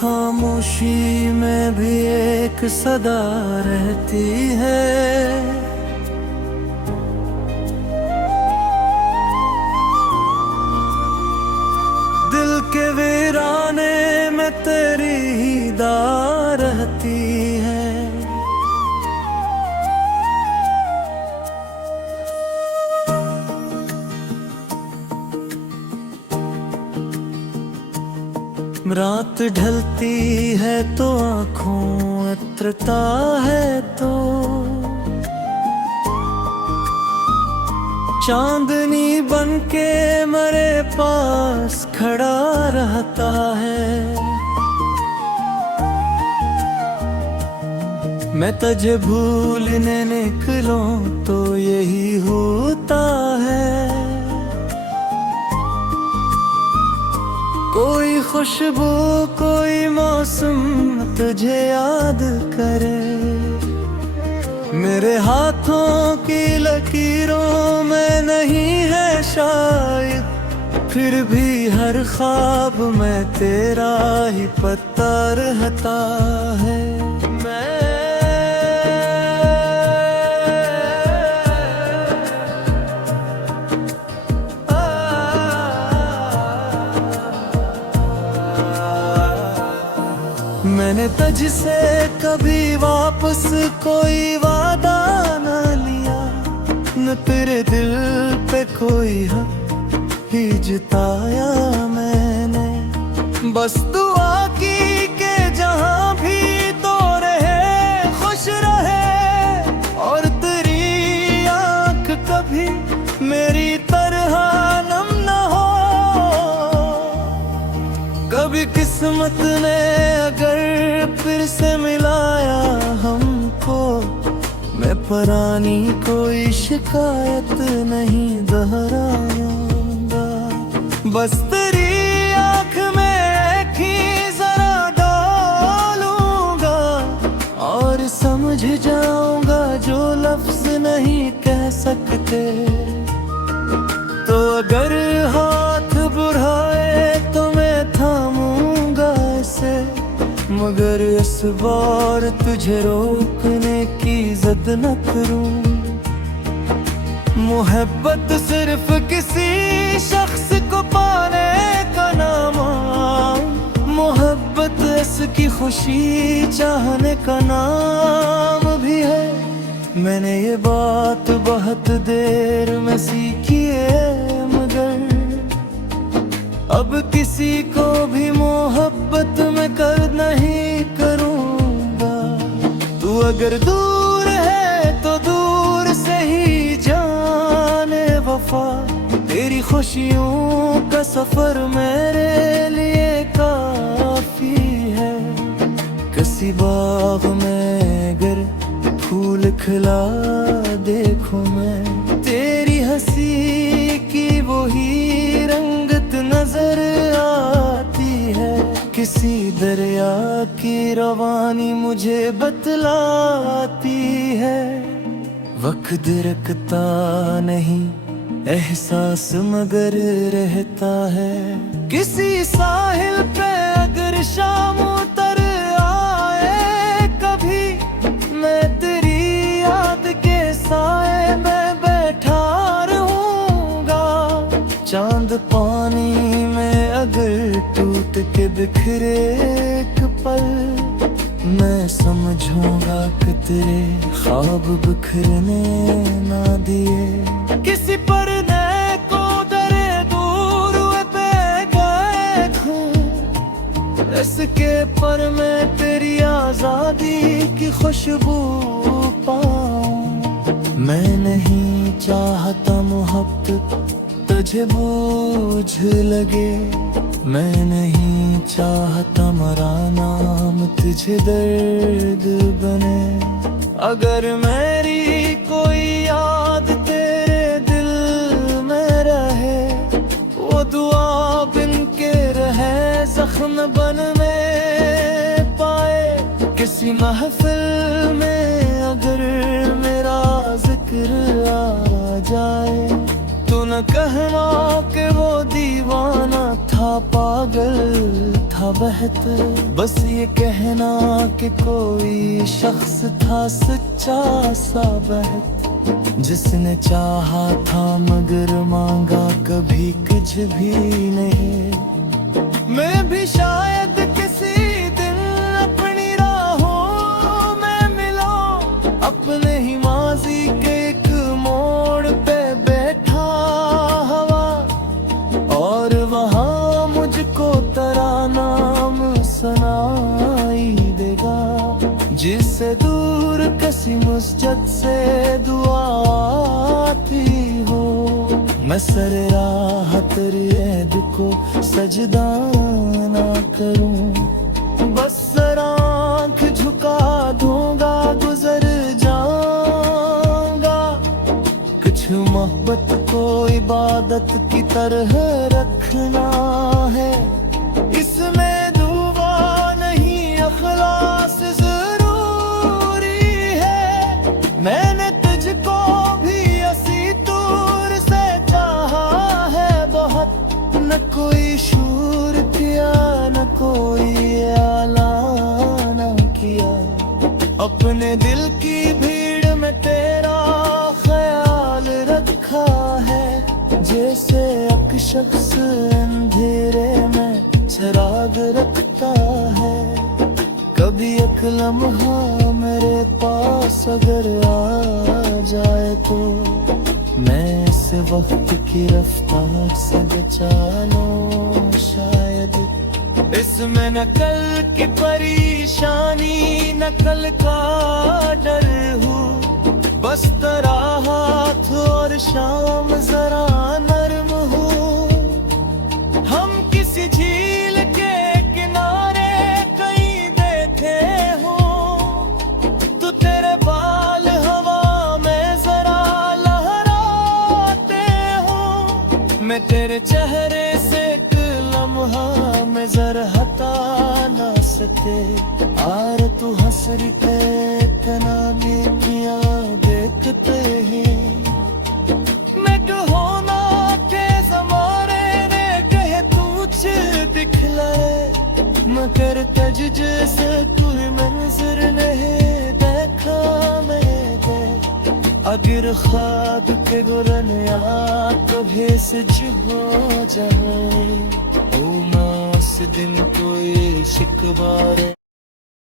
खामोशी में भी एक सदा रहती है। दिल के वीराने में तेरी ही दाद रहती है। रात ढलती है तो आँखों इत्रता है तो चांदनी बनके मेरे पास खड़ा रहता है। मैं तुझे भूलने निकलूं तो यही होता है। कोई खुशबू कोई मौसम तुझे याद करे। मेरे हाथों की लकीरों में नहीं है शायद, फिर भी हर ख्वाब में तेरा ही पता रहता है। मैंने तुझसे कभी वापस कोई वादा न लिया, न तेरे दिल पे कोई हक ही जताया मैंने। बस दुआ की के जहां भी तो रहे खुश रहे, और तेरी आंख कभी मेरी तरह नम न हो। कभी किस्मत ने अगर फिर से मिलाया हमको, मैं पुरानी कोई शिकायत नहीं दोहराऊंगा। बस तेरी आँख में एक ही जरा डालूंगा, और समझ जाऊंगा जो लफ्ज नहीं कह सकते। तो अगर हाथ बढ़ाए तो मैं थामूंगा इसे, मगर इस बार तुझे रोकने की जिद न करूं। मोहब्बत सिर्फ किसी शख्स को पाने का नाम, मोहब्बत इसकी खुशी चाहने का नाम भी है। मैंने ये बात बहुत देर में सीखी है, मगर अब किसी को भी मोहब्बत में कर नहीं करूँगा। तू अगर दूर है तो दूर से ही जाने वफा, तेरी खुशियों का सफर मेरे लिए काफी है। किसी बाग में अगर फूल खिला देखूं मैं, तेरी हंसी की वही रंगत नजर आती है। किसी दरिया की रवानी मुझे बतलाती है। वक्त रुकता नहीं एहसास मगर रहता है। किसी साहिल पे अगर शाम उतर आए कभी, मैं तेरी याद के साए में बैठा रहूंगा। चांद पानी में अगर टूट के बिखरे एक पल, मैं समझूंगा कि तेरे ख्वाब बिखरने ना दिए। किसी परने को दरे दूर पे गए खूं, इसके पर मैं तेरी आजादी की खुशबू पाऊं। मैं नहीं चाहता मोहब्बत तुझे बोझ लगे, मैं नहीं चाहता मेरा नाम तुझे दर्द बने। अगर मेरी कोई याद तेरे दिल में रहे, वो दुआ बिन के रहे जख्म बन में पाए। किसी महफिल में अगर मेरा जिक्र आ जाए, तो न कहना कि वो दीवाना था पागल था। था बहते, बस ये कहना कि कोई शख्स था सच्चा सा बहत, जिसने चाहा था मगर मांगा कभी कुछ भी नहीं। मैं भी शायद किसी दिन अपनी राहों में मिलूं, अपने ही माजी के एक मोड़ पे बैठा हवा, और वहाँ मुझको तेरा नाम सुनाई देगा। जिससे दूर किसी मस्जिद से दुआ आती हो, मैं सर राह तेरी ऐद को सजदा ना करूं, बस जरा आँख झुका दूंगा गुजर जाऊंगा। कुछ मोहब्बत को इबादत की तरह रखना है, इसमें दुआ नहीं अखलास जरूरी है। मैंने तुझको भी असी दूर से चाहा है बहुत, न कोई शूर किया न कोई आलाना किया। अपने दिल की भीड़ में तेरा ख्याल रखा है, जैसे एक शख्स अंधेरे में चिराग रखता है। कभी एक लम्हा मेरे पास अगर आ जाए तो मैं इस वक्त की रफ्तार से बचा लूं शायद। इसमें न कल की परेशानी न कल का डर हूँ, बस तेरा हाथ और शाम जरा नरम हूँ। हम किसी झील के किनारे कहीं देखे हो, तो तेरे बाल हवा में जरा लहराते हो। मैं तेरे चेहरे से एक लम्हा में जरा हटा ना सके, आर तू हंस रही थे इतना नेकियां देखते ही। मैं होना के जमाने ने कहे तुझ दिखलाए, मगर तुझ जैसे कोई मंजर नहीं देखा मैंने। अगर ख्वाब के गुरन या कभी सच हो जाए, ओ मैं उस दिन कोई शिकवा